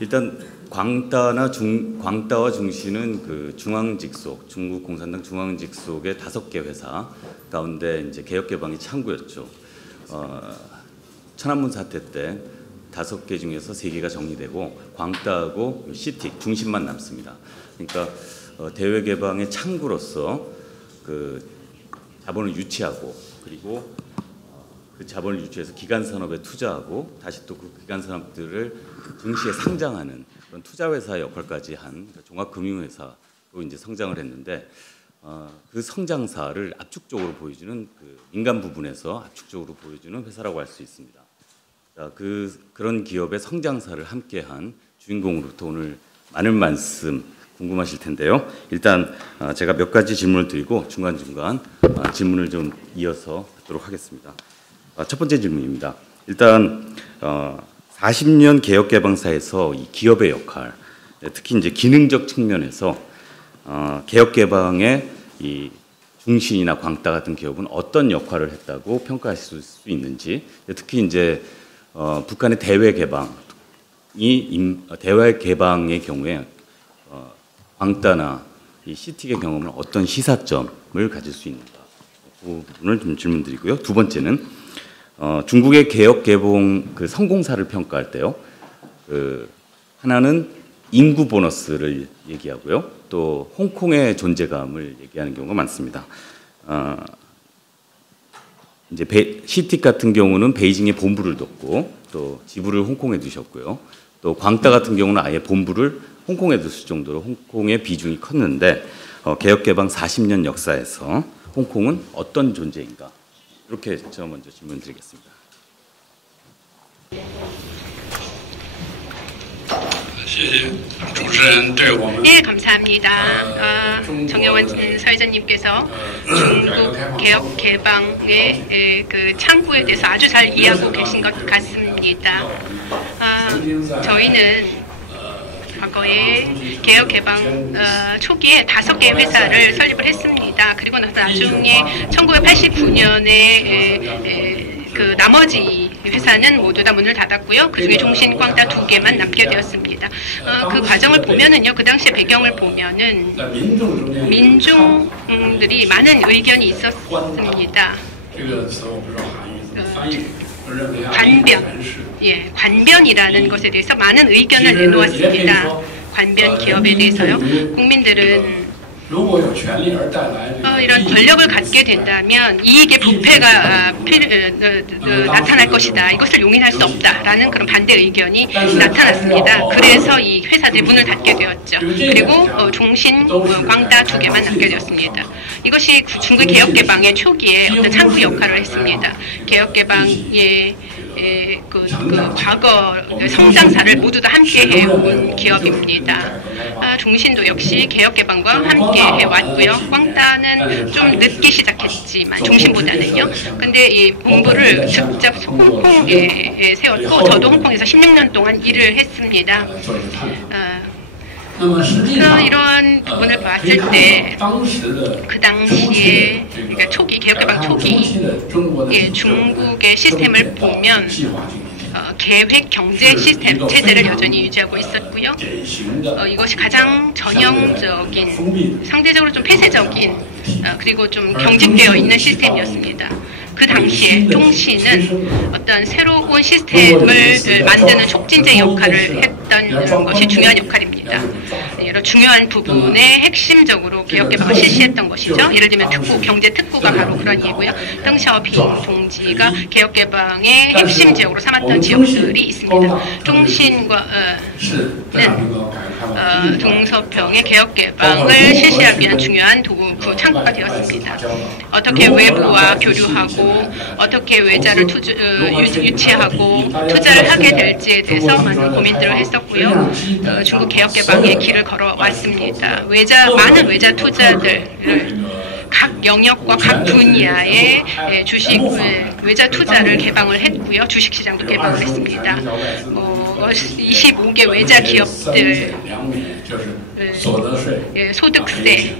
일단 광따와 중시는 그 중앙직속, 중국 공산당 중앙직속의 5개 회사 가운데 이제 개혁개방이 창구였죠. 천안문 사태 때 5개 중에서 3개가 정리되고 광따하고 시틱 중심만 남습니다. 그러니까 대외개방의 창구로서 그 자본을 유치하고 그리고 그 자본을 유치해서 기간 산업에 투자하고 다시 또 그 기간 산업들을 증시에 상장하는 그런 투자 회사 역할까지 한 종합금융회사로 이제 성장을 했는데 그 성장사를 압축적으로 보여주는 그 민간 부분에서 압축적으로 보여주는 회사라고 할 수 있습니다. 자, 그런 기업의 성장사를 함께한 주인공으로부터 오늘 많은 말씀 궁금하실 텐데요. 일단 제가 몇 가지 질문을 드리고 중간중간 질문을 좀 이어서 받도록 하겠습니다. 첫 번째 질문입니다. 일단 40년 개혁개방사에서 이 기업의 역할, 특히 이제 기능적 측면에서 개혁개방의 이 중신이나 광따 같은 기업은 어떤 역할을 했다고 평가하실 수 있는지, 특히 이제 북한의 대외 개방의 경우에 광따나 이 시틱의 경험은 어떤 시사점을 가질 수 있는가, 그 부분을 좀 질문드리고요. 두 번째는 중국의 개혁 개봉 그 성공사를 평가할 때요. 하나는 인구 보너스를 얘기하고요. 또 홍콩의 존재감을 얘기하는 경우가 많습니다. 이제 시틱 같은 경우는 베이징에 본부를 뒀고 또 지부를 홍콩에 두셨고요. 또 광따 같은 경우는 아예 본부를 홍콩에 뒀을 정도로 홍콩의 비중이 컸는데 개혁개방 40년 역사에서 홍콩은 어떤 존재인가? 이렇게 제가 먼저 질문드리겠습니다. 네, 감사합니다. 정영원 사회자님께서 중국 개혁 개방의 그 창구에 대해서 아주 잘 이해하고 계신 것 같습니다. 저희는 과거에 개혁 개방 초기에 5개의 회사를 설립을 했습니다. 그리고 나서 나중에 1989년에 그 나머지 회사는 모두 다 문을 닫았고요. 그중에 중신, 광따 2개만 남게 되었습니다. 그 과정을 보면은요, 그 당시의 배경을 보면은 민중들이 많은 의견이 있었습니다. 관변이라는 것에 대해서 많은 의견을 내놓았습니다. 관변 기업에 대해서요. 국민들은 이런 권력을 갖게 된다면 이익의 부패가 나타날 것이다. 이것을 용인할 수 없다라는 그런 반대 의견이 나타났습니다. 그래서 이 회사들이 문을 닫게 되었죠. 그리고 중신, 광따 2개만 남게 되었습니다. 이것이 중국 개혁개방의 초기에 어떤 창구 역할을 했습니다. 개혁개방의 그 과거 성장사를 모두 다 함께 해온 기업입니다. 중신도 역시 개혁개방과 함께 해왔고요. 광따는 좀 늦게 시작했지만 중신보다는요. 근데 이 본부를 직접 홍콩에 세웠고 저도 홍콩에서 16년 동안 일을 했습니다. 이런 부분을 봤을 때 그 당시에 그러니까 초기 개혁개방 초기 중국의 시스템을 보면 계획 경제 시스템 체제를 여전히 유지하고 있었고요. 이것이 가장 전형적인 상대적으로 좀 폐쇄적인 그리고 좀 경직되어 있는 시스템이었습니다. 그 당시에 중신은 어떤 새로운 시스템을 만드는 촉진제 역할을 했던 것이 중요한 역할입니다. 여러 중요한 부분에 핵심적으로 개혁개방을 실시했던 것이죠. 예를 들면 경제 특구가 바로 그런 예고요. 덩샤오핑 동지가 개혁개방의 핵심 지역으로 삼았던 지역들이 있습니다. 중신과 동서평의 개혁개방을 실시하기 위한 중요한 도구 창구가 되었습니다. 어떻게 외부와 교류하고 어떻게 외자를 유치하고 투자를 하게 될지에 대해서 많은 고민들을 했었고요. 중국 개혁개방의 길을 걸어왔습니다. 많은 외자 투자들을 각 영역과 각 분야의 주식 외자 투자를 개방을 했고요. 주식시장도 개방을 했습니다. 25개 외자 기업들 소득세를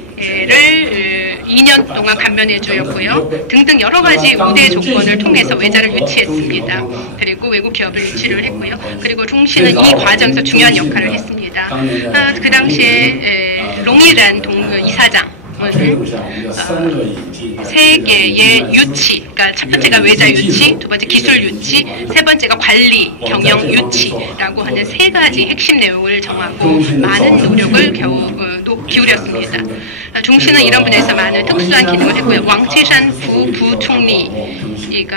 2년 동안 감면해 주었고요. 등등 여러 가지 우대 조건을 통해서 외자를 유치했습니다. 그리고 외국 기업을 유치를 했고요. 그리고 중시는 이 과정에서 중요한 역할을 했습니다. 그 당시에 롱이란 이사장 세 개의 유치, 그러니까 첫 번째가 외자 유치, 두 번째 기술 유치, 세 번째가 관리, 경영 유치라고 하는 세 가지 핵심 내용을 정하고 많은 노력을 기울였습니다. 중시는 이런 분야에서 많은 특수한 기능을 했고요. 왕치산 부총리가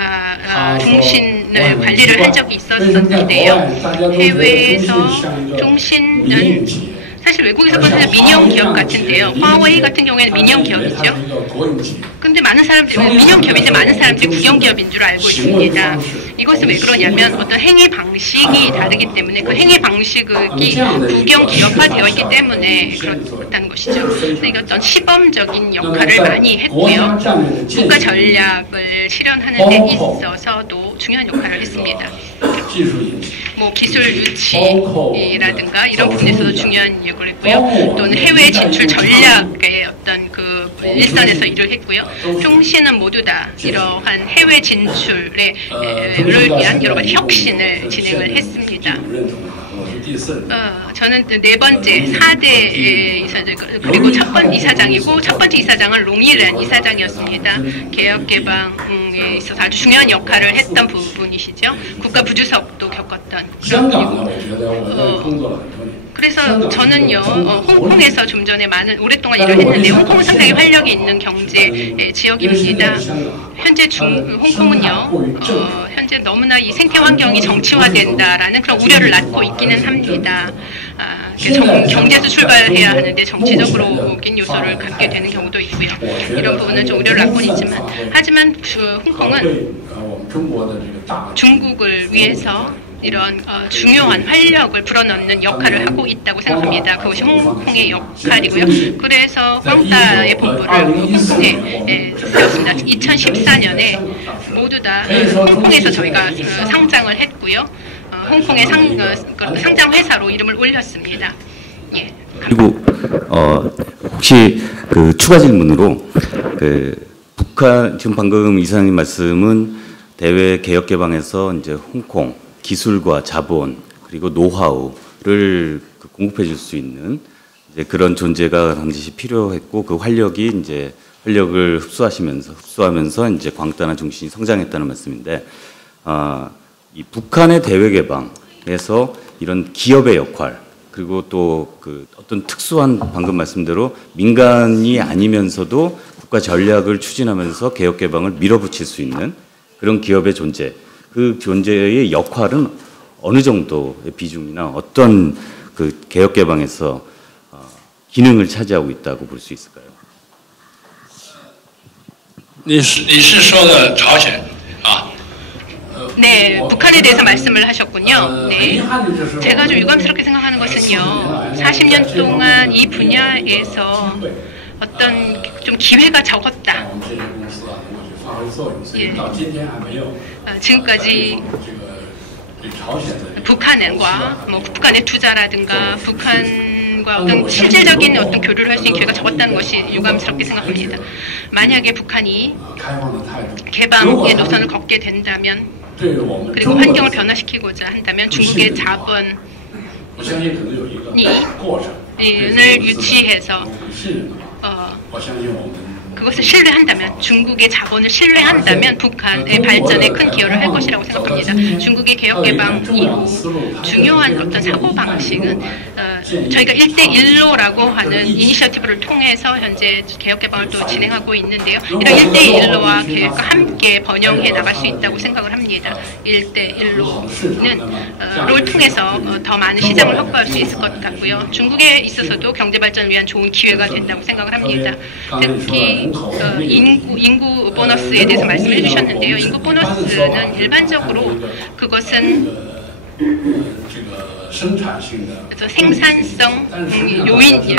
중신을 관리를 한 적이 있었는데요. 해외에서 중신은 사실 외국에서 보는 민영 기업 같은데요. 화웨이 같은 경우에는 민영 기업이죠. 근데 많은 사람들이 민영 기업인데 많은 사람들이 국영 기업인 줄 알고 있습니다. 이것은 왜 그러냐면 어떤 행위 방식이 다르기 때문에 그 행위 방식이 국영 기업화되어 있기 때문에 그렇다는 것이죠. 그래서 이게 어떤 시범적인 역할을 많이 했고요. 국가 전략을 실현하는 데 있어서도 중요한 역할을 했습니다. 뭐 기술 유치라든가 이런 부분에서도 중요한 역할을 했고요. 또는 해외 진출 전략의 어떤 그 일선에서 일을 했고요. 중시는 모두 다 이러한 해외 진출을 위한 여러 가지 혁신을 진행을 했습니다. 저는 네 번째 4대 이사장 그리고 첫 번째 이사장이고 첫 번째 이사장은 롱이란 이사장이었습니다. 개혁개방에 있어서 아주 중요한 역할을 했던 부분이시죠. 국가 부주석도 겪었던 그런 분이고 그래서 저는요 홍콩에서 좀 전에 오랫동안 일을 했는데 홍콩은 상당히 활력이 있는 경제 지역입니다. 현재 홍콩은요 현재 너무나 이 생태 환경이 정치화된다라는 그런 우려를 낳고 있기는 합니다. 경제에서 출발해야 하는데 정치적으로인 요소를 갖게 되는 경우도 있고요. 이런 부분은 좀 우려를 낳고 있지만 하지만 홍콩은 중국을 위해서 이런 중요한 활력을 불어넣는 역할을 하고 있다고 생각합니다. 그것이 홍콩의 역할이고요. 그래서 광따의 본부를 홍콩에 세웠습니다. 2014년에 모두 다 홍콩에서 저희가 상장을 했고요. 홍콩의 상장 회사로 이름을 올렸습니다. 예. 그리고 혹시 그 추가 질문으로 북한 지금 방금 이사장님 말씀은 대외 개혁 개방에서 이제 홍콩 기술과 자본 그리고 노하우를 공급해 줄 수 있는 이제 그런 존재가 반드시 필요했고 그 활력이 이제 활력을 흡수하면서 이제 광따나 중신이 성장했다는 말씀인데 이 북한의 대외 개방에서 이런 기업의 역할 그리고 또 그 어떤 특수한 방금 말씀대로 민간이 아니면서도 국가 전략을 추진하면서 개혁 개방을 밀어붙일 수 있는 그런 기업의 존재. 그 존재의 역할은 어느 정도의 비중이나 어떤 그 개혁 개방에서 기능을 차지하고 있다고 볼 수 있을까요? 你是说的朝鲜啊？ 네, 북한에 대해서 말씀을 하셨군요. 네, 제가 좀 유감스럽게 생각하는 것은요, 40년 동안 이 분야에서 어떤 좀 기회가 적었다. 예. 지금까지 북한과 북한의 투자라든가 북한과 어떤 실질적인 어떤 교류를 할 수 있는 기회가 적었다는 것이 유감스럽게 생각합니다. 만약에 북한이 개방의 노선을 걷게 된다면 그리고 환경을 변화시키고자 한다면 중국의 자본이 을 유치해서 그것을 신뢰한다면 중국의 자본을 신뢰한다면 북한의 발전에 큰 기여를 할 것이라고 생각합니다. 중국의 개혁개방 이후 중요한 어떤 사고방식은 저희가 1대1로라고 하는 이니셔티브를 통해서 현재 개혁개방을 또 진행하고 있는데요. 이런 1대1로와 계획과 함께 번영해 나갈 수 있다고 생각을 합니다. 1대1로를 통해서 더 많은 시장을 확보할 수 있을 것 같고요. 중국에 있어서도 경제발전을 위한 좋은 기회가 된다고 생각을 합니다. 특히 인구 보너스에 대해서 말씀해 주셨는데요. 인구 보너스는 일반적으로 그것은 그래서 생산성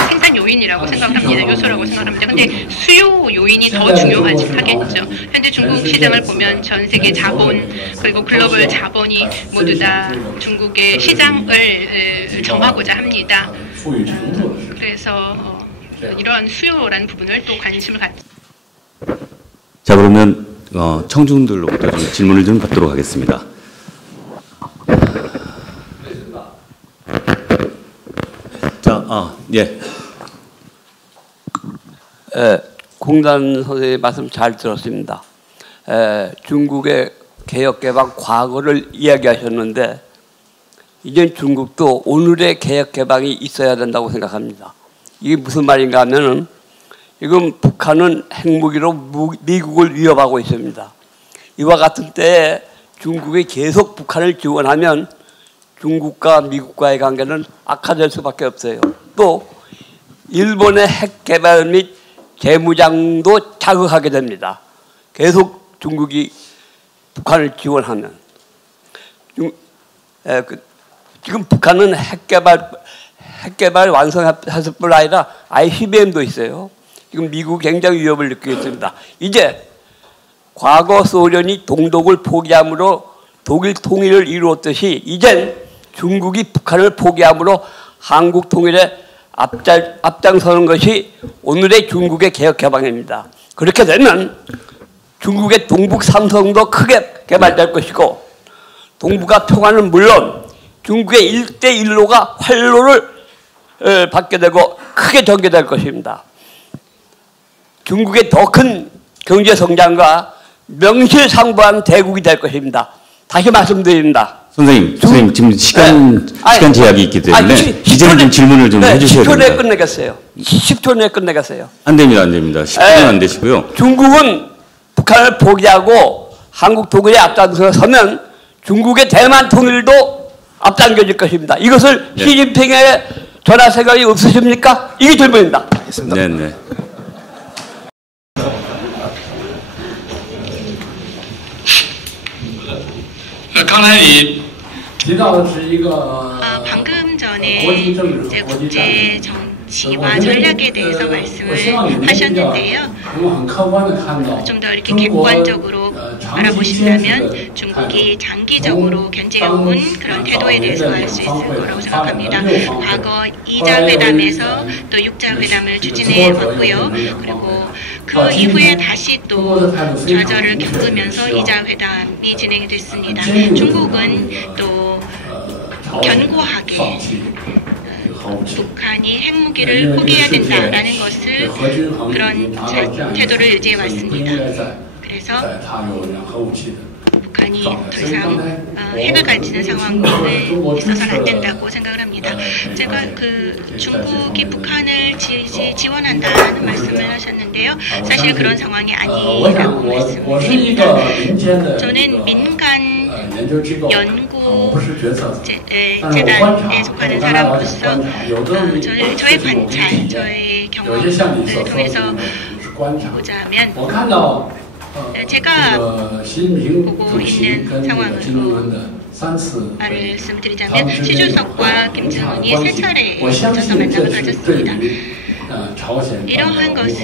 생산 요인이라고 생각합니다. 요소라고 생각합니다. 근데 수요 요인이 더 중요하겠죠. 현재 중국 시장을 보면 전 세계 자본 그리고 글로벌 자본이 모두 다 중국의 시장을 점하고자 합니다. 그래서 이러한 수요라는 부분을 또 관심을 자, 그러면 청중들로부터 좀 질문을 좀 받도록 하겠습니다. 자, 예. 공단 선생의 말씀 잘 들었습니다. 중국의 개혁개방 과거를 이야기하셨는데 이젠 중국도 오늘의 개혁개방이 있어야 된다고 생각합니다. 이게 무슨 말인가 하면은 지금 북한은 핵무기로 미국을 위협하고 있습니다. 이와 같은 때에 중국이 계속 북한을 지원하면 중국과 미국과의 관계는 악화될 수밖에 없어요. 또 일본의 핵 개발 및 재무장도 자극하게 됩니다. 계속 중국이 북한을 지원하면. 지금 북한은 핵 개발 완성했을 뿐 아니라 ICBM도 있어요. 지금 미국 굉장히 위협을 느끼고 있습니다. 이제 과거 소련이 동독을 포기함으로 독일 통일을 이루었듯이 이젠 중국이 북한을 포기함으로 한국 통일에 앞장서는 것이 오늘의 중국의 개혁 개방입니다. 그렇게 되면 중국의 동북 삼성도 크게 개발될 것이고 동북아 평화는 물론 중국의 일대일로가 활로를 받게 되고 크게 전개될 것입니다. 중국의 더 큰 경제 성장과 명실상부한 대국이 될 것입니다. 다시 말씀드립니다. 선생님 지금 시간 제약이 있기 때문에 이제는 좀 질문을 좀 해주셔야 됩니다. 10초 내에 끝내겠어요. 10초 내에 끝내겠어요. 안 됩니다. 10분은 안 되시고요. 중국은 북한을 포기하고 한국 독일에 앞장서면 중국의 대만 통일도 앞당겨질 것입니다. 이것을 시진핑의 전화 생각이 없으십니까? 이게 질문입니다. 네네. 刚才你 방금 전에 이제 국제 정치와 전략에 대해서 말씀을 하셨는데요. 좀 더 이렇게 객관적으로 알아보신다면 중국이 장기적으로 견제해온 그런 태도에 대해서 알 수 있을 거라고 생각합니다. 과거 2자 회담에서 또 6자 회담을 추진해 왔고요. 그리고 그 이후에 다시 또 좌절을 겪으면서 2자 회담이 진행이 됐습니다. 중국은 또 견고하게 북한이 핵무기를 포기해야 된다라는 것을 그런 태도를 유지해 왔습니다. 그래서 북한이 더 이상 핵을 가지는 상황에 있어서는 안 된다고 생각을 합니다. 제가 중국이 북한을 지원한다는 말씀을 하셨는데요. 사실 그런 상황이 아니라고 말씀을 드립니다. 저는 민간 연구 재단에 속하는 사람으로서 저의 관찰, 저의 경험을 통해서 보자면 제가 보고 있는 상황으로 말씀드리자면 시주석과 김정은이 3차례 거쳐서 만남을 가졌습니다. 이러한 것은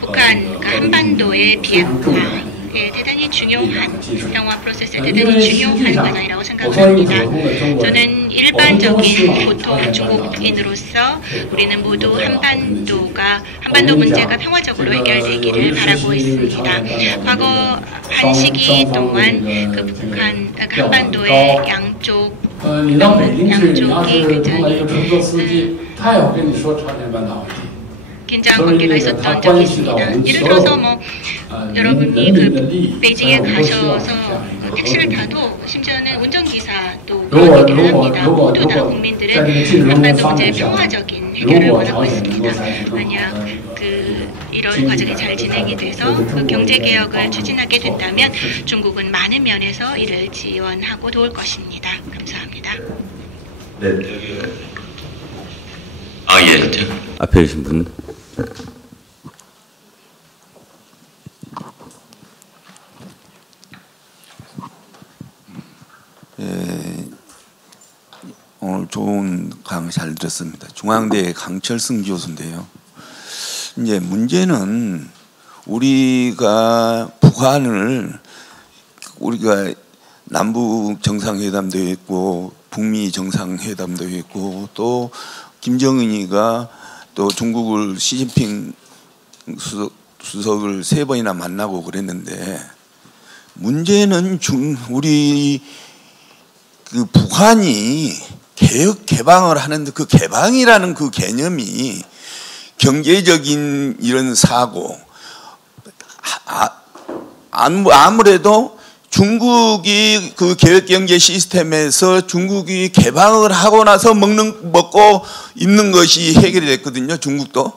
북한, 한반도의 비핵화에 대단히 중요한 평화 프로세스에 대단히 중요한 과정이라고 생각을 합니다. 저는 일반적인 보통 중국인으로서 우리는 모두 한반도 문제가 평화적으로 해결되기를 바라고 있습니다. 과거 한 시기 동안 한반도의 양쪽이 굉장히 긴장한 관계가 있었던 적이 있습니다. 예를 들어서 여러분이 베이징에 가셔서 택시를 타도 심지어는 운전기사도 그런 얘기를 합니다. 모두 다 국민들은 한반도 문제의 평화적인 해결을 원하고 있습니다. 만약 이런 과정이 잘 진행이 돼서 경제개혁을 추진하게 된다면 중국은 많은 면에서 이를 지원하고 도울 것입니다. 감사합니다. 네. 예. 앞에 계신 분. 듣습니다. 중앙대 강철승 교수인데요. 이제 문제는 우리가 북한을 우리가 남북 정상회담도 했고 북미 정상회담도 했고 또 김정은이가 또 중국을 시진핑 수석을 3번이나 만나고 그랬는데 문제는 우리 그 북한이 개혁 개방을 하는데 그 개방이라는 그 개념이 경제적인 이런 사고 아무래도 중국이 그 계획경제 시스템에서 중국이 개방을 하고 나서 먹고 입는 것이 해결이 됐거든요. 중국도.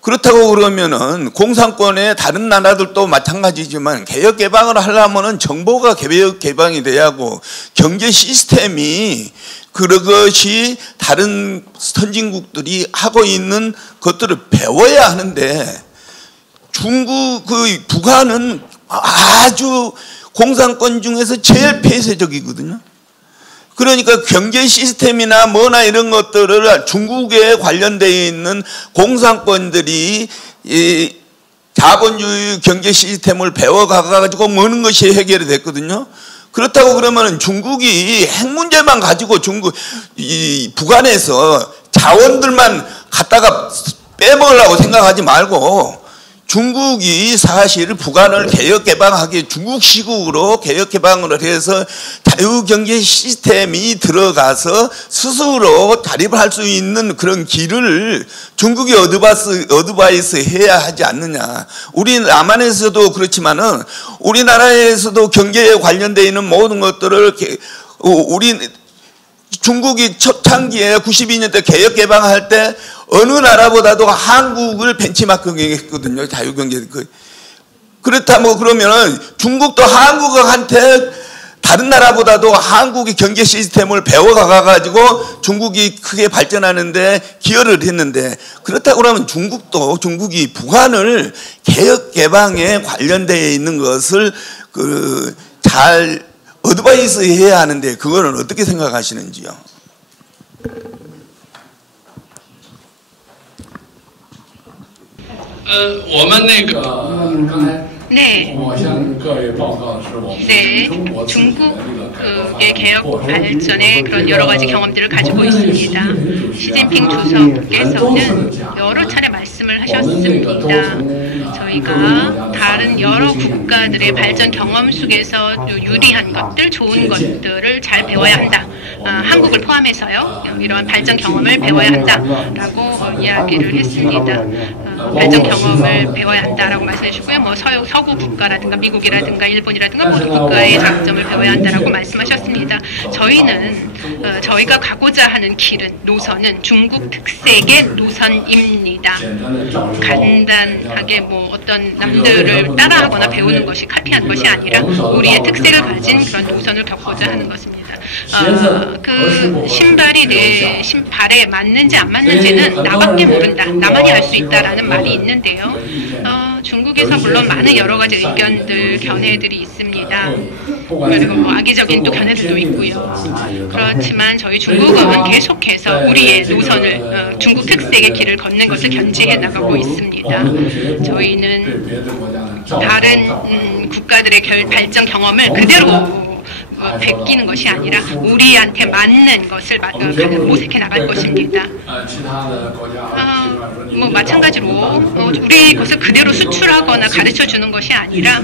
그렇다고 그러면은 공산권의 다른 나라들도 마찬가지지만 개혁 개방을 하려면은 정보가 개혁 개방이 돼야 하고 경제 시스템이 그것이 다른 선진국들이 하고 있는 것들을 배워야 하는데 북한은 아주 공산권 중에서 제일 폐쇄적이거든요. 그러니까 경제 시스템이나 뭐나 이런 것들을 중국에 관련되어 있는 공산권들이 이 자본주의 경제 시스템을 배워가가지고 먹는 것이 해결이 됐거든요. 그렇다고 그러면 중국이 핵 문제만 가지고 북한에서 자원들만 갖다가 빼먹으려고 생각하지 말고 중국이 사실 북한을 개혁 개방하기 중국식으로 개혁 개방을 해서 자유경제 시스템이 들어가서 스스로 자립을 할 수 있는 그런 길을 중국이 어드바이스 해야 하지 않느냐. 우리 남한에서도 그렇지만은 우리나라에서도 경제에 관련되어 있는 모든 것들을 중국이 초창기에 92년대 개혁 개방할 때 어느 나라보다도 한국을 벤치마킹했거든요. 자유경제. 그렇다면 그러면은 중국도 한국한테 다른 나라보다도 한국의 경제 시스템을 배워가가지고 중국이 크게 발전하는데 기여를 했는데 그렇다고 그러면 중국이 북한을 개혁 개방에 관련되어 있는 것을 잘 어드바이스 해야 하는데 그거는 어떻게 생각하시는지요? 네, 중국의 개혁 발전에 그런 여러 가지 경험들을 가지고 있습니다. 시진핑 주석께서는 여러 차례 말씀을 하셨습니다. 저희가 다른 여러 국가들의 발전 경험 속에서 유리한 것들, 좋은 것들을 잘 배워야 한다. 한국을 포함해서요. 이러한 발전 경험을 배워야 한다라고 이야기를 했습니다. 발전 경험을 배워야 한다라고 말씀해 주시고요. 뭐 서구 국가라든가 미국이라든가 일본이라든가 모든 국가의 장점을 배워야 한다라고 말씀하셨습니다. 저희는 저희가 가고자 하는 길은 노선은 중국 특색의 노선입니다. 간단하게 뭐 어떤 남들을 따라하거나 배우는 것이 카피한 것이 아니라 우리의 특색을 가진 그런 노선을 겪고자 하는 것입니다. 그 신발이 내 발에 맞는지 안 맞는지는 나밖에 모른다. 나만이 알 수 있다라는 말이 있는데요. 중국에서 물론 많은 여러 가지 의견들, 견해들이 있습니다. 그리고 뭐 악의적인 또 견해들도 있고요. 그렇지만 저희 중국은 계속해서 우리의 노선을 중국 특색의 길을 걷는 것을 견지해 나가고 있습니다. 저희는 다른 국가들의 발전 경험을 그대로 베끼는 것이 아니라 우리한테 맞는 것을 모색해 나갈 것입니다. 뭐 마찬가지로 우리 것을 그대로 수출하거나 가르쳐 주는 것이 아니라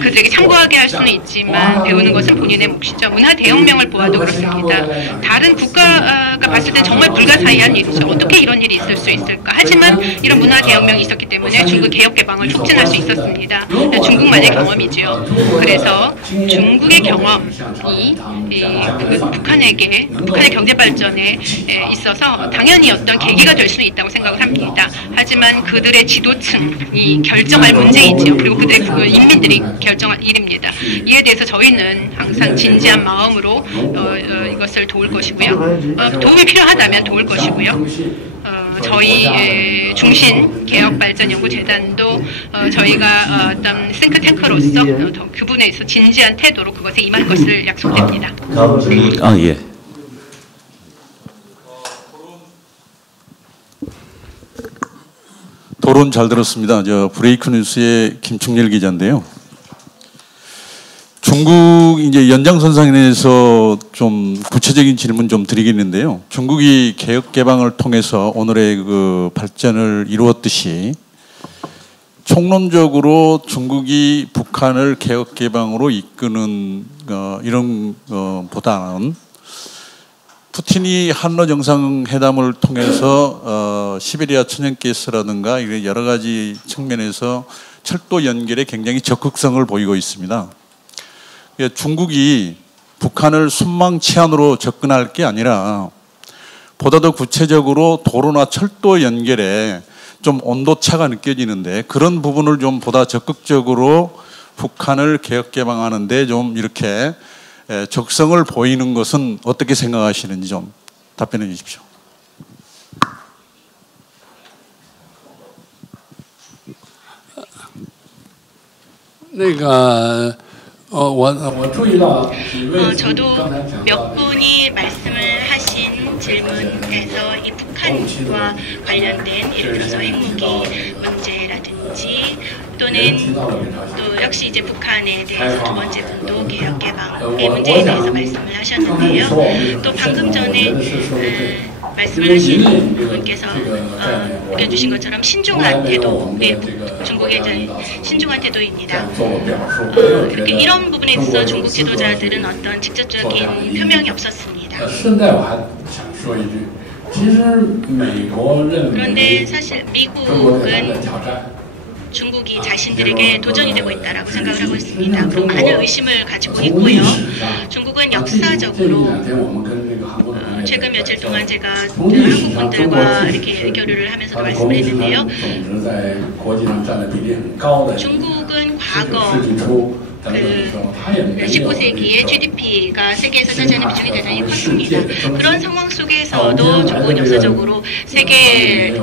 그들에게 참고하게 할 수는 있지만 배우는 것은 본인의 몫이죠. 문화 대혁명을 보아도 그렇습니다. 다른 국가가 봤을 때 정말 불가사의한 일이죠. 어떻게 이런 일이 있을 수 있을까? 하지만 이런 문화 대혁명이 있었기 때문에 중국 개혁 개방을 촉진할 수 있었습니다. 중국만의 경험이죠. 그래서 중국의 경험이 북한의 경제 발전에 있어서 당연히 어떤 계기가 될 수 있다고 생각을 합니다. 하지만 그들의 지도층이 결정할 문제이지요. 그리고 그들의 인민들이 결정할 일입니다. 이에 대해서 저희는 항상 진지한 마음으로 이것을 도울 것이고요. 도움이 필요하다면 도울 것이고요. 저희 중신 개혁발전연구재단도 저희가 어떤 싱크탱크로서 그 부분에서 진지한 태도로 그것에 임할 것을 약속드립니다. 예. 토론 잘 들었습니다. 저 브레이크 뉴스의 김충렬 기자인데요. 중국 이제 연장선상에서 좀 구체적인 질문 좀 드리겠는데요. 중국이 개혁 개방을 통해서 오늘의 그 발전을 이루었듯이 총론적으로 중국이 북한을 개혁 개방으로 이끄는 이런 보다는 푸틴이 한러 정상회담을 통해서 시베리아 천연가스라든가 여러 가지 측면에서 철도 연결에 굉장히 적극성을 보이고 있습니다. 중국이 북한을 순망치안으로 접근할 게 아니라 보다 더 구체적으로 도로나 철도 연결에 좀 온도차가 느껴지는데 그런 부분을 좀 보다 적극적으로 북한을 개혁 개방하는데 좀 이렇게 적성을 보이는 것은 어떻게 생각하시는지 좀 답변해 주십시오. 저도 몇 분이 말씀을 하신 질문에서 이 북한과 관련된 예를 들어서 핵무기 문제라든지 또는 또 역시 이제 북한에 대해서 두 번째 분도 개혁 개방의 문제에 대해서 말씀을 하셨는데요. 또 방금 전에 말씀을 하신 분께서 느껴주신 것처럼 신중한 태도, 중국의 이제 신중한 태도입니다. 이렇게 이런 부분에 있어서 중국 지도자들은 어떤 직접적인 표명이 없었습니다. 그런데 사실 미국은 중국이 자신들에게 도전이 되고 있다라고 생각을 하고 있습니다. 그리고 많은 의심을 가지고 있고요. 중국은 역사적으로 최근 며칠 동안 제가 한국 분들과 이렇게 교류를 하면서도 말씀을 했는데요. 중국은 과거 19세기에 GDP가 세계에서 차지하는 비중이 대단히 컸습니다. 그런 상황 속에서도 중국은 역사적으로 세계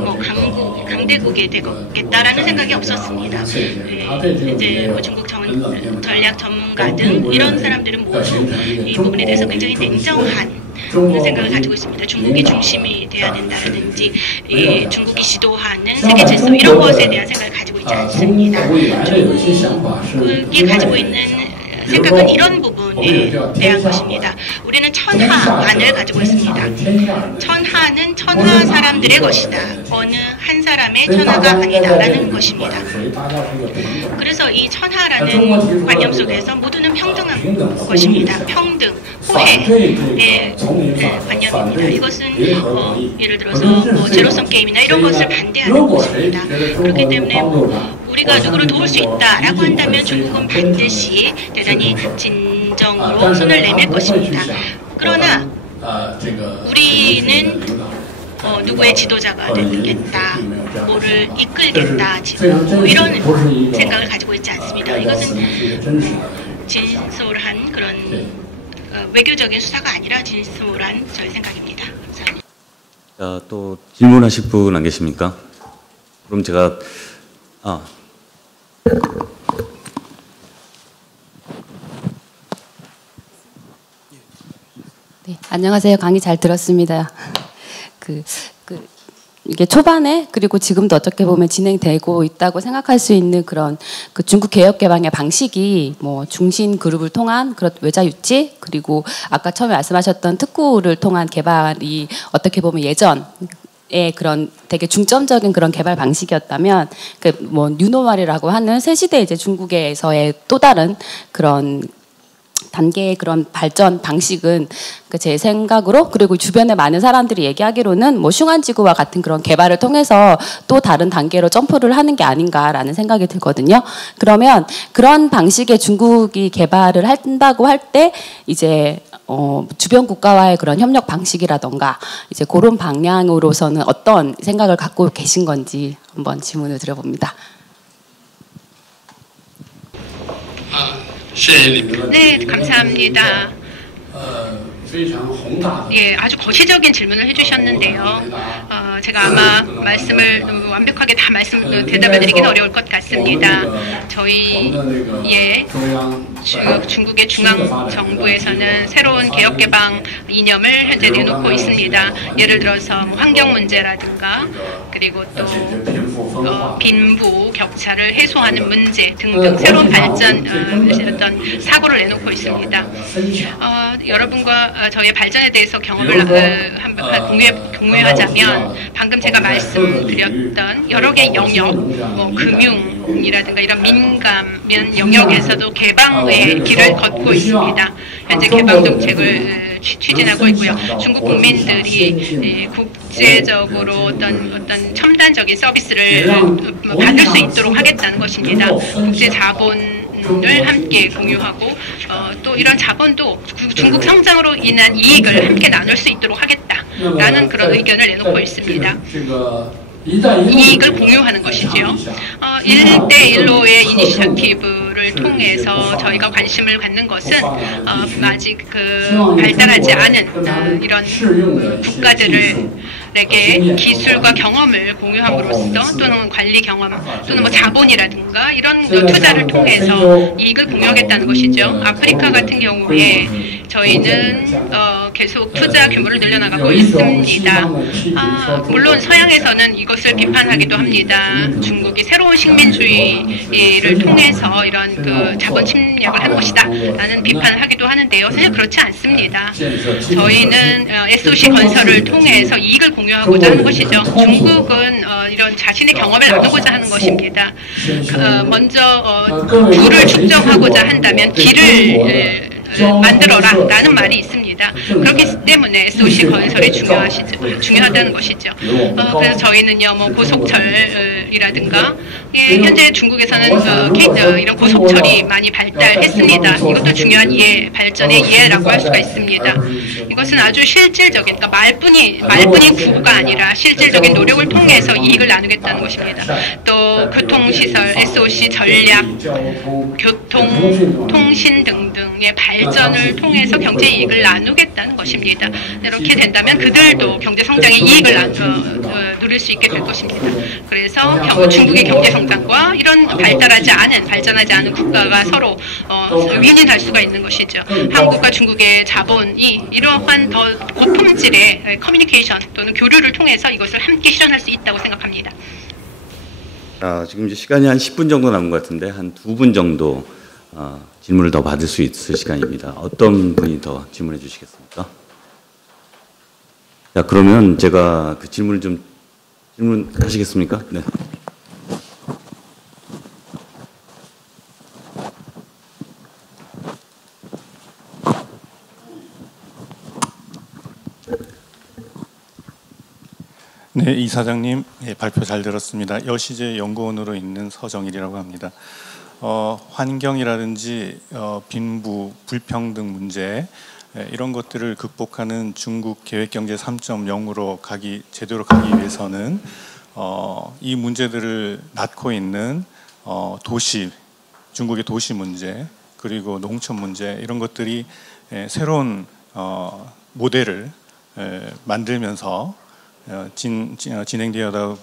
강대국이 되겠다라는 생각이 없었습니다. 이제 중국 전략 전문가 등 이런 사람들은 모두 이 부분에 대해서 굉장히 냉정한 생각을 가지고 있습니다. 중국이 중심이 돼야 된다든지 중국이 지도하는 세계 질서 이런 것에 대한 생각을 가지고 있지 않습니다. 중국이 가지고 있는 생각은 이런 부분에 대한 것입니다. 우리는 천하안을 가지고 있습니다. 천하는 천하 사람들의 것이다. 어느 한 사람의 천하가 아니다라는 것입니다. 그래서 이 천하라는 관념 속에서 모두는 평등한 것입니다. 평등, 호혜의 관념입니다. 이것은 예를 들어서 제로섬 게임이나 이런 것을 반대하는 것입니다. 그렇기 때문에 우리가 누구를 도울 수 있다라고 한다면 중국은 반드시 대단히 진정으로 손을 내밀 것입니다. 그러나 우리는 누구의 지도자가 되겠다, 뭐를 이끌겠다, 이런 생각을 가지고 있지 않습니다. 이것은 진솔한 그런 외교적인 수사가 아니라 진솔한 저의 생각입니다. 감사합니다. 자, 또 질문하실 분 안 계십니까? 그럼 제가 네, 안녕하세요. 강의 잘 들었습니다. 이게 초반에 그리고 지금도 어떻게 보면 진행되고 있다고 생각할 수 있는 그런 중국 개혁 개방의 방식이 뭐 중심 그룹을 통한 그런 외자 유치 그리고 아까 처음에 말씀하셨던 특구를 통한 개발이 어떻게 보면 예전에 그런 되게 중점적인 그런 개발 방식이었다면 뭐 뉴노멀이라고 하는 새 시대 이제 중국에서의 또 다른 그런 단계의 그런 발전 방식은 제 생각으로 그리고 주변에 많은 사람들이 얘기하기로는 뭐 슝안지구와 같은 그런 개발을 통해서 또 다른 단계로 점프를 하는 게 아닌가라는 생각이 들거든요. 그러면 그런 방식의 중국이 개발을 한다고 할 때 이제 주변 국가와의 그런 협력 방식이라던가 이제 그런 방향으로서는 어떤 생각을 갖고 계신 건지 한번 질문을 드려봅니다. 네, 감사합니다. 예, 아주 거시적인 질문을 해주셨는데요. 제가 아마 말씀을 완벽하게 다 대답을 드리기는 어려울 것 같습니다. 저희의 중국의 중앙정부에서는 새로운 개혁개방 이념을 현재 내놓고 있습니다. 예를 들어서 환경 문제라든가 그리고 또 빈부 격차를 해소하는 문제 등등 새로운 발전 어떤 사고를 내놓고 있습니다. 여러분과 저의 발전에 대해서 경험을 공유하자면 방금 제가 말씀드렸던 여러 개의 영역, 금융이라든가 이런 민감한 영역에서도 개방의 길을 걷고 있습니다. 현재 개방 정책을 추진하고 있고요. 중국 국민들이 국제적으로 어떤 첨단적인 서비스를 받을 수 있도록 하겠다는 것입니다. 국제 자본을 함께 공유하고 또 이런 자본도 중국 성장으로 인한 이익을 함께 나눌 수 있도록 하겠다라는 그런 의견을 내놓고 있습니다. 이익을 공유하는 것이지요. 1대1로의 이니셔티브를 통해서 저희가 관심을 갖는 것은 아직 발달하지 않은 이런 국가들에게 기술과 경험을 공유함으로써 또는 관리 경험 또는 자본이라든가 이런 투자를 통해서 이익을 공유하겠다는 것이죠. 아프리카 같은 경우에 저희는 계속 투자 규모를 늘려나가고 있습니다. 물론 서양에서는 이것을 비판하기도 합니다. 중국이 새로운 식민주의를 통해서 이런 자본 침략을 한 것이다 라는 비판을 하기도 하는데요. 사실 그렇지 않습니다. 저희는 SOC 건설을 통해서 이익을 공유하고자 하는 것이죠. 중국은 이런 자신의 경험을 나누고자 하는 것입니다. 먼저 부를 축적하고자 한다면 길을 만들어라 라는 말이 있습니다. 그렇기 때문에 SOC 건설이 중요하다는 것이죠. 그래서 저희는요, 고속철이라든가 현재 중국에서는 이런 고속철이 많이 발달했습니다. 이것도 중요한 발전의 이해라고 할 수가 있습니다. 이것은 아주 실질적인, 그러니까 말뿐인 구호가 아니라 실질적인 노력을 통해서 이익을 나누겠다는 것입니다. 또 교통시설, SOC 전략, 교통, 통신 등등의 발전을 통해서 경제 이익을 나누겠다는 것입니다. 이렇게 된다면 그들도 경제 성장의 이익을 누릴 수 있게 될 것입니다. 그래서 중국의 경제 성장과 이런 발전하지 않은 국가가 서로 윈윈할 수가 있는 것이죠. 한국과 중국의 자본이 이러한 더 고품질의 커뮤니케이션 또는 교류를 통해서 이것을 함께 실현할 수 있다고 생각합니다. 지금 이제 시간이 한 10분 정도 남은 것 같은데 한 2분 정도 질문을 더 받을 수 있을 시간입니다. 어떤 분이 더 질문해 주시겠습니까? 자, 그러면 제가 그 질문하시겠습니까? 네. 네, 이사장님 발표 잘 들었습니다. 여시제 연구원으로 있는 서정일이라고 합니다. 환경이라든지 빈부, 불평등 문제 이런 것들을 극복하는 중국 계획경제 3.0으로 제대로 가기 위해서는 이 문제들을 낳고 있는 중국의 도시 문제 그리고 농촌 문제 이런 것들이 새로운 모델을 만들면서 진행되어야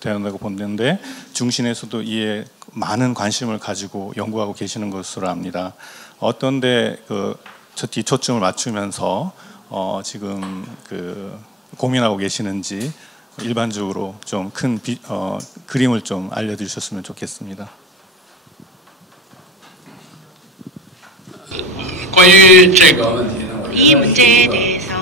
된다고 보는데 중신에서도 이에 많은 관심을 가지고 연구하고 계시는 것으로 압니다. 어떤데 초점을 맞추면서 지금 고민하고 계시는지 일반적으로 좀 큰 그림을 좀 알려주셨으면 좋겠습니다. 이 문제에 대해서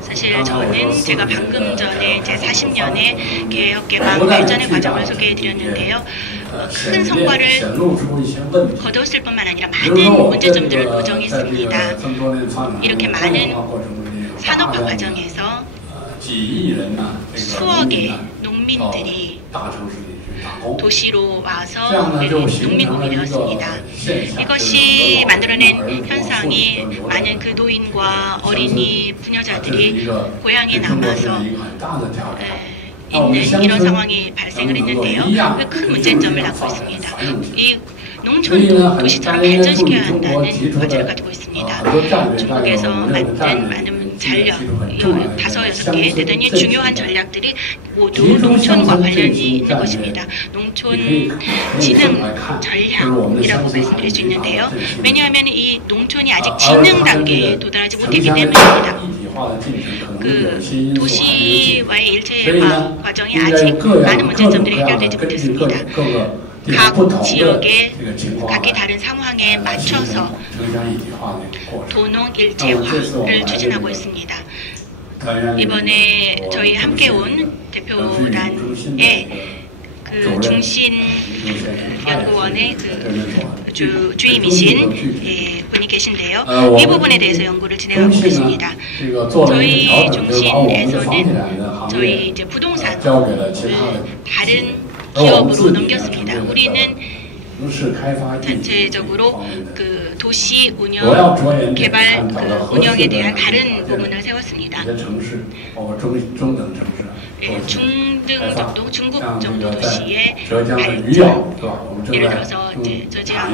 사실 저는 제가 방금 전에 제 40년의 개혁개방 발전의 과정을 소개해드렸는데요. 큰 성과를 거뒀을 뿐만 아니라 많은 문제점들을 보정했습니다. 이렇게 많은 산업화 과정에서 수억의 농민들이 도시로 와서 농민공이 되었습니다. 이것이 만들어낸 현상이 많은 노인과 어린이, 부녀자들이 고향에 남아서 있는 이런 상황이 발생을 했는데요. 큰 문제점을 낳고 있습니다. 이 농촌도 도시처럼 발전시켜야 한다는 과제를 가지고 있습니다. 중국에서 만든 많은 전략, 5, 6개 대단히 중요한 전략들이 모두 농촌과 관련이 있는 것입니다. 농촌 지능 전략이라고 말씀드릴 수 있는데요. 왜냐하면 이 농촌이 아직 지능 단계에 도달하지 못했기 때문입니다. 그 도시와의 일체화 과정이 아직 많은 문제점들이 해결되지 못했습니다. 각 지역의 각기 다른 상황에 맞춰서 도농 일체화를 추진하고 있습니다. 이번에 저희 함께 온 대표단의 그 중신 연구원의 그 주임이신 분이 계신데요. 이 부분에 대해서 연구를 진행하고 계십니다. 저희 중신에서는 저희 이제 부동산을 다른 기업으로 넘겼습니다. 우리는 전체적으로 그 도시 운영, 개발, 그 운영에 대한 다른 부분을 세웠습니다. 중등 정도, 중국 정도 도시의 발전, 예를 들어서 이제 저지역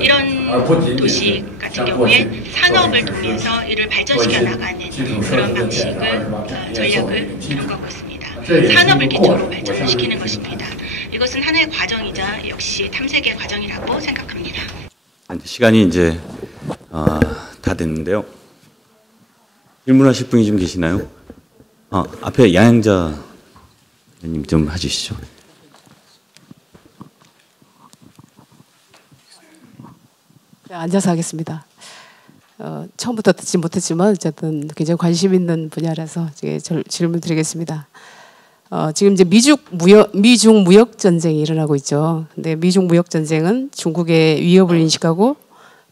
이런 도시 같은 경우에 산업을 통해서 이를 발전시켜 나가는 그런 방식을 전략을 갖고 있습니다. 산업을 기초로 발전시키는 것입니다. 이것은 하나의 과정이자 역시 탐색의 과정이라고 생각합니다. 시간이 이제 다 됐는데요. 질문하실 분이 좀 계시나요? 앞에 양양자 의원님 좀 해주시죠. 네, 앉아서 하겠습니다. 처음부터 듣지 못했지만 어쨌든 굉장히 관심 있는 분야라서 질문 드리겠습니다. 지금 이제 미중 무역 전쟁이 일어나고 있죠. 근데 미중 무역 전쟁은 중국의 위협을 인식하고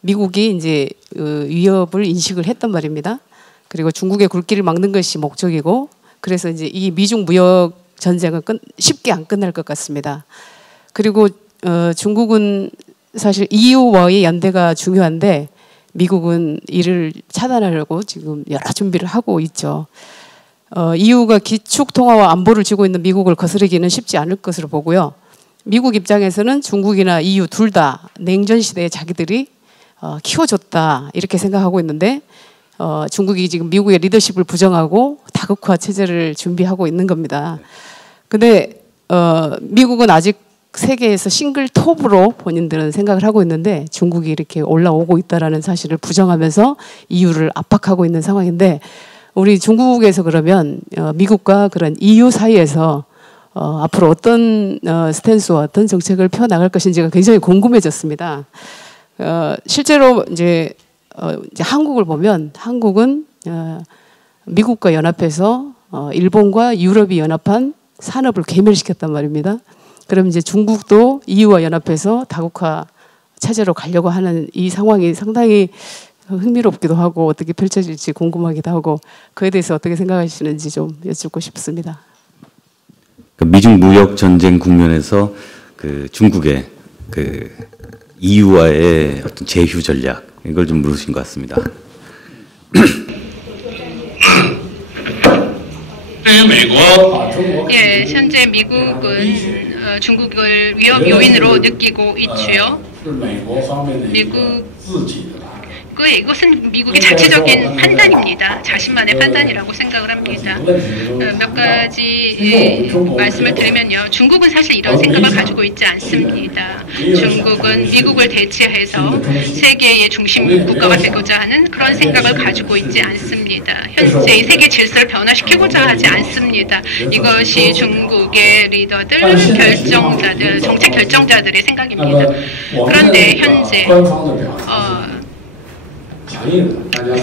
미국이 이제 위협을 인식을 했단 말입니다. 그리고 중국의 굴길을 막는 것이 목적이고, 그래서 이제 이 미중 무역 전쟁은 쉽게 안 끝날 것 같습니다. 그리고 중국은 사실 EU와의 연대가 중요한데 미국은 이를 차단하려고 지금 여러 준비를 하고 있죠. EU가 기축 통화와 안보를 쥐고 있는 미국을 거스르기는 쉽지 않을 것으로 보고요. 미국 입장에서는 중국이나 EU 둘 다 냉전 시대에 자기들이 키워줬다 이렇게 생각하고 있는데 중국이 지금 미국의 리더십을 부정하고 다극화 체제를 준비하고 있는 겁니다. 근데 미국은 아직 세계에서 싱글 톱으로 본인들은 생각을 하고 있는데 중국이 이렇게 올라오고 있다는 사실을 부정하면서 EU를 압박하고 있는 상황인데, 우리 중국에서 그러면 미국과 그런 EU 사이에서 앞으로 어떤 스탠스와 어떤 정책을 펴나갈 것인지가 굉장히 궁금해졌습니다. 실제로 이제 한국을 보면 한국은 미국과 연합해서 일본과 유럽이 연합한 산업을 괴멸시켰단 말입니다. 그럼 이제 중국도 EU와 연합해서 다국화 체제로 가려고 하는 이 상황이 상당히 흥미롭기도 하고 어떻게 펼쳐질지 궁금하기도 하고, 그에 대해서 어떻게 생각하시는지 좀 여쭙고 싶습니다. 미중 무역 전쟁 국면에서 그 중국의 그 EU와의 어떤 제휴 전략, 이걸 좀 물으신 것 같습니다. 예, 현재 미국은 중국을 위협 요인으로 느끼고 있지요. 이것은 미국의 자체적인 판단입니다. 자신만의 판단이라고 생각을 합니다. 몇 가지 말씀을 드리면요. 중국은 사실 이런 생각을 가지고 있지 않습니다. 중국은 미국을 대체해서 세계의 중심 국가가 되고자 하는 그런 생각을 가지고 있지 않습니다. 현재 이 세계 질서를 변화시키고자 하지 않습니다. 이것이 중국의 리더들, 결정자들, 정책 결정자들의 생각입니다. 그런데 현재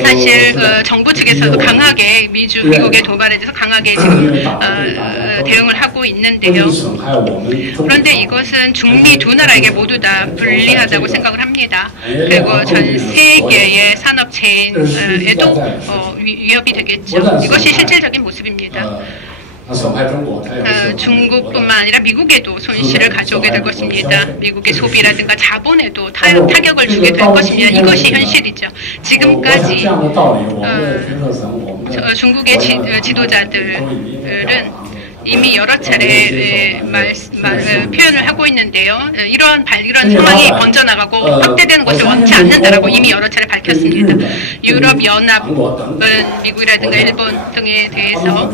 사실 정부 측에서도 강하게 미국의 도발에 대해서 강하게 지금 대응을 하고 있는데요. 그런데 이것은 중미 두 나라에게 모두 다 불리하다고 생각을 합니다. 그리고 전 세계의 산업 체인에도 위협이 되겠죠. 이것이 실질적인 모습입니다. 중국뿐만 아니라 미국에도 손실을 가져오게 될 것입니다. 미국의 소비라든가 자본에도 타격을 주게 될 것입니다. 이것이 현실이죠. 지금까지 중국의 지도자들은 이미 여러 차례 표현을 하고 있는데요. 이런 상황이 번져나가고 확대되는 것을 원치 않는다라고 이미 여러 차례 밝혔습니다. 유럽연합은 미국이라든가 일본 등에 대해서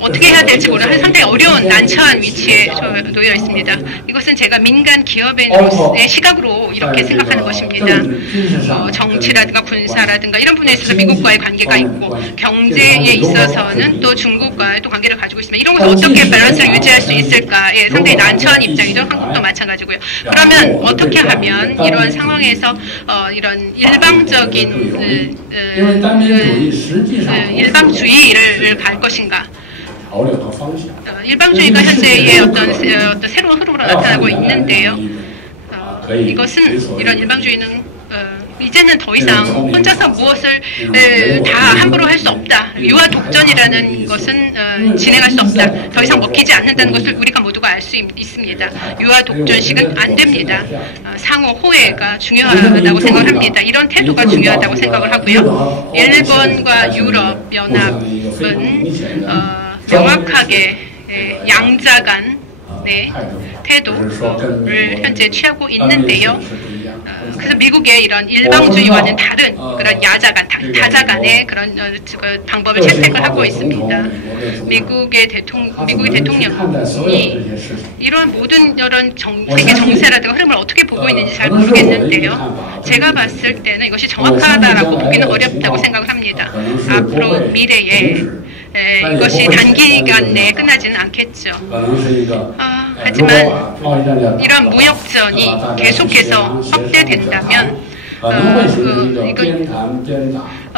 어떻게 해야 될지 모르는 상당히 어려운 난처한 위치에 놓여 있습니다. 이것은 제가 민간 기업인으로서의 시각으로 이렇게 생각하는 것입니다. 정치라든가 군사라든가 이런 부분에 있어서 미국과의 관계가 있고 경제에 있어서는 또 중국과의 또 관계를 가지고 있습니다. 이런 것을 어떻게 밸런스를 유지할 수 있을까에 상당히 난처한 입장이죠. 한국도 마찬가지고요. 그러면 어떻게 하면 이러한 상황에서 이런 일방주의를 갈 것인가? 일방주의가 현재의 어떤 새로운 흐름으로 나타나고 있는데요. 이것은 이런 일방주의는 이제는 더 이상 혼자서 무엇을 다 함부로 할 수 없다. 유아 독전이라는 것은 진행할 수 없다. 더 이상 먹히지 않는다는 것을 우리가 모두가 알 수 있습니다. 유아 독전식은 안 됩니다. 상호 호혜가 중요하다고 생각을 합니다. 이런 태도가 중요하다고 생각을 하고요. 일본과 유럽 연합은 명확하게 양자 간의 태도를 현재 취하고 있는데요. 그래서 미국의 이런 일방주의와는 다른 그런 다자간의 그런 방법을 채택을 하고 있습니다. 미국의 대통령이 이러한 모든 이런 세계 정세라든가 흐름을 어떻게 보고 있는지 잘 모르겠는데요. 제가 봤을 때는 이것이 정확하다라고 보기는 어렵다고 생각을 합니다. 앞으로 미래에 이것이 단기간 내에 끝나지는 않겠죠. 하지만 이런 무역전이 계속해서 확대된다면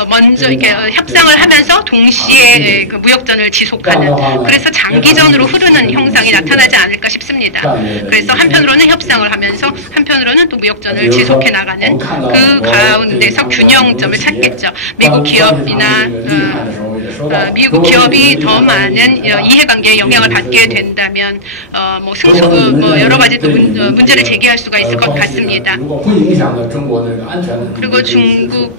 먼저 이렇게 협상을 하면서 동시에 그 무역전을 지속하는, 그래서 장기전으로 흐르는 형상이 나타나지 않을까 싶습니다. 그래서 한편으로는 협상을 하면서 한편으로는 또 무역전을 지속해 나가는 그 가운데서 균형점을 찾겠죠. 미국 기업이나 미국 기업이 더 많은 이해관계에 영향을 받게 된다면 여러 가지 또 문제를 제기할 수가 있을 것 같습니다. 그리고 중국의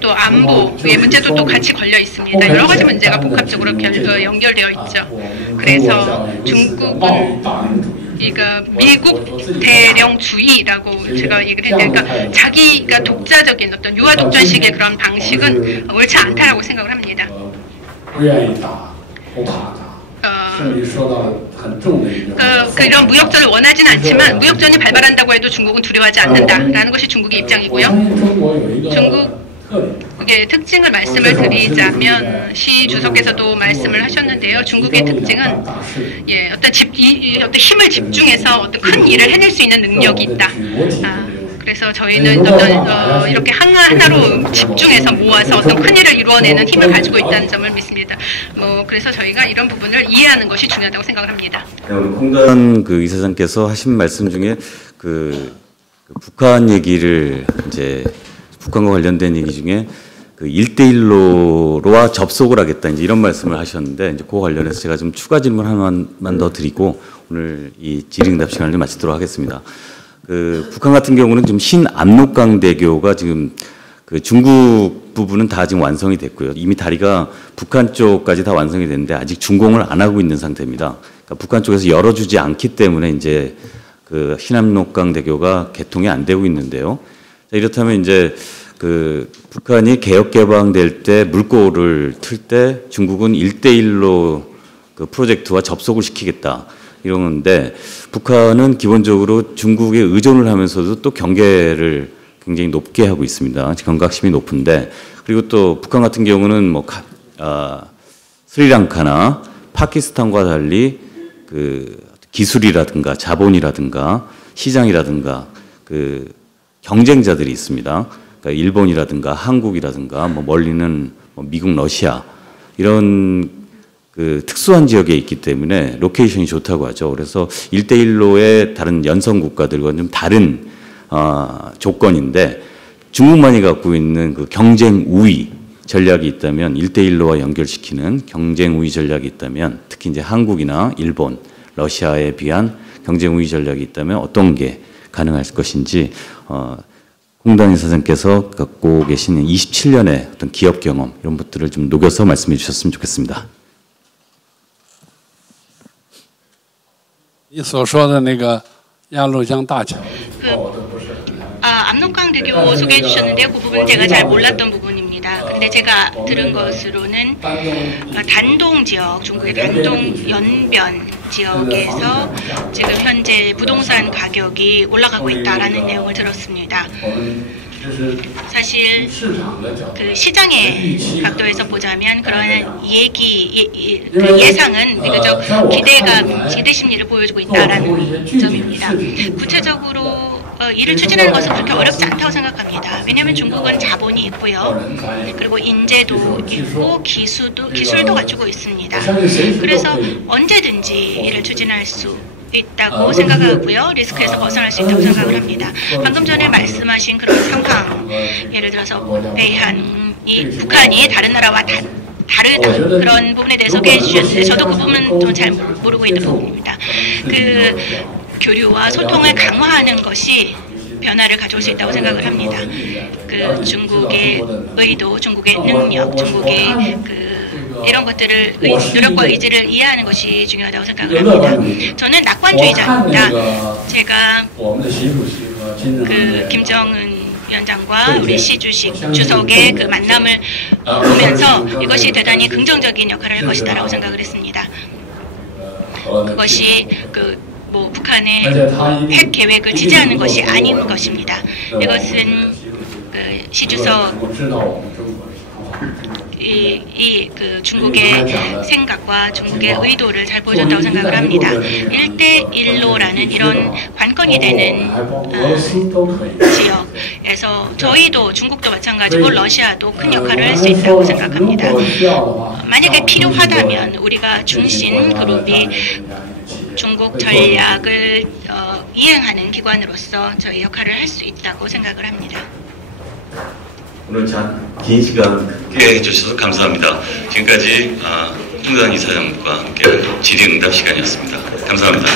또 안보의 문제도 또 같이 걸려 있습니다. 여러 가지 문제가 복합적으로 연결되어 있죠. 그래서 중국은 미국 대령주의라고 제가 얘기를 했는데, 그러니까 자기가 독자적인 어떤 유아 독전식의 그런 방식은 옳지 않다라고 생각을 합니다. 이런 무역전을 원하지는 않지만 무역전이 발발한다고 해도 중국은 두려워하지 않는다라는 것이 중국의 입장이고요. 중국의 특징을 말씀을 드리자면 시 주석께서도 말씀을 하셨는데요. 중국의 특징은 어떤 힘을 집중해서 어떤 큰 일을 해낼 수 있는 능력이 있다. 그래서 저희는 이렇게 하나로 집중해서 모아서 어떤 큰 일을 이루어내는 힘을 가지고 있다는 점을 믿습니다. 그래서 저희가 이런 부분을 이해하는 것이 중요하다고 생각을 합니다. 홍단 이사장께서 하신 말씀 중에 북한 얘기를 이제 북한과 관련된 얘기 중에 1대1로와 접속을 하겠다 이제 이런 말씀을 하셨는데, 이제 그 관련해서 제가 좀 추가 질문 하나만 더 드리고 오늘 이 질의응답 시간을 마치도록 하겠습니다. 북한 같은 경우는 지금 신압록강대교가 지금 중국 부분은 다 지금 완성이 됐고요. 이미 다리가 북한 쪽까지 다 완성이 됐는데 아직 준공을 안 하고 있는 상태입니다. 그러니까 북한 쪽에서 열어주지 않기 때문에 이제 신압록강대교가 개통이 안 되고 있는데요. 자, 이렇다면 이제 북한이 개혁개방될 때 물꼬를 틀 때 중국은 1대1로 프로젝트와 접속을 시키겠다. 이런 건데, 북한은 기본적으로 중국에 의존을 하면서도 또 경계를 굉장히 높게 하고 있습니다. 경각심이 높은데, 그리고 또 북한 같은 경우는 스리랑카나 파키스탄과 달리 기술이라든가 자본이라든가 시장이라든가 경쟁자들이 있습니다. 그러니까 일본이라든가 한국이라든가 멀리는 미국, 러시아 이런 특수한 지역에 있기 때문에 로케이션이 좋다고 하죠. 그래서 1대1로의 다른 연성 국가들과는 좀 다른 조건인데, 중국만이 갖고 있는 경쟁 우위 전략이 있다면, 1대1로와 연결시키는 경쟁 우위 전략이 있다면, 특히 이제 한국이나 일본, 러시아에 비한 경쟁 우위 전략이 있다면 어떤 게 가능할 것인지 홍단 이사장께서 갖고 계시는 27년의 어떤 기업 경험 이런 것들을 좀 녹여서 말씀해 주셨으면 좋겠습니다. 你所说的那个鸭绿江大桥。 압록강대교 소개해 주셨는데요. 그 부분은 제가 잘 몰랐던 부분입니다. 근데 제가 들은 것으로는 단동 지역, 중국의 단동 연변 지역에서 지금 현재 부동산 가격이 올라가고 있다라는 내용을 들었습니다. 사실 그 시장의 각도에서 보자면 그런 그 예상은 비교적 기대 심리를 보여주고 있다라는 점입니다. 구체적으로 이를 추진하는 것은 그렇게 어렵지 않다고 생각합니다. 왜냐하면 중국은 자본이 있고요. 그리고 인재도 있고 기술도 갖추고 있습니다. 그래서 언제든지 이를 추진할 수 있다고 생각하고요. 리스크에서 벗어날 수 있다고 생각을 합니다. 방금 전에 말씀하신 그런 상황, 예를 들어서 북한이 다른 나라와 다르다 그런 부분에 대해서 소개해 주셨는데 저도 그 부분은 좀 잘 모르고 있는 부분입니다. 그 교류와 소통을 강화하는 것이 변화를 가져올 수 있다고 생각을 합니다. 그 중국의 의도, 중국의 능력, 중국의 이런 것들을 노력과 의지를 이해하는 것이 중요하다고 생각을 합니다. 저는 낙관주의자입니다. 제가 그 김정은 위원장과 우리 시 주석의 그 만남을 보면서 이것이 대단히 긍정적인 역할을 할 것이다라고 생각을 했습니다. 그것이 북한의 핵 계획을 지지하는 것이 아닌 것입니다. 이것은 그 시 주석 그 중국의 생각과 중국의 의도를 잘 보여줬다고 생각을 합니다. 1대1로라는 이런 관건이 되는 지역에서 저희도 중국도 마찬가지고 러시아도 큰 역할을 할 수 있다고 생각합니다. 만약에 필요하다면 우리가 중심 그룹이 중국 전략을 이행하는 기관으로서 저희 역할을 할 수 있다고 생각을 합니다. 오늘 긴 시간 함께 해주셔서 감사합니다. 지금까지 홍단 이사장과 함께한 질의응답 시간이었습니다. 감사합니다.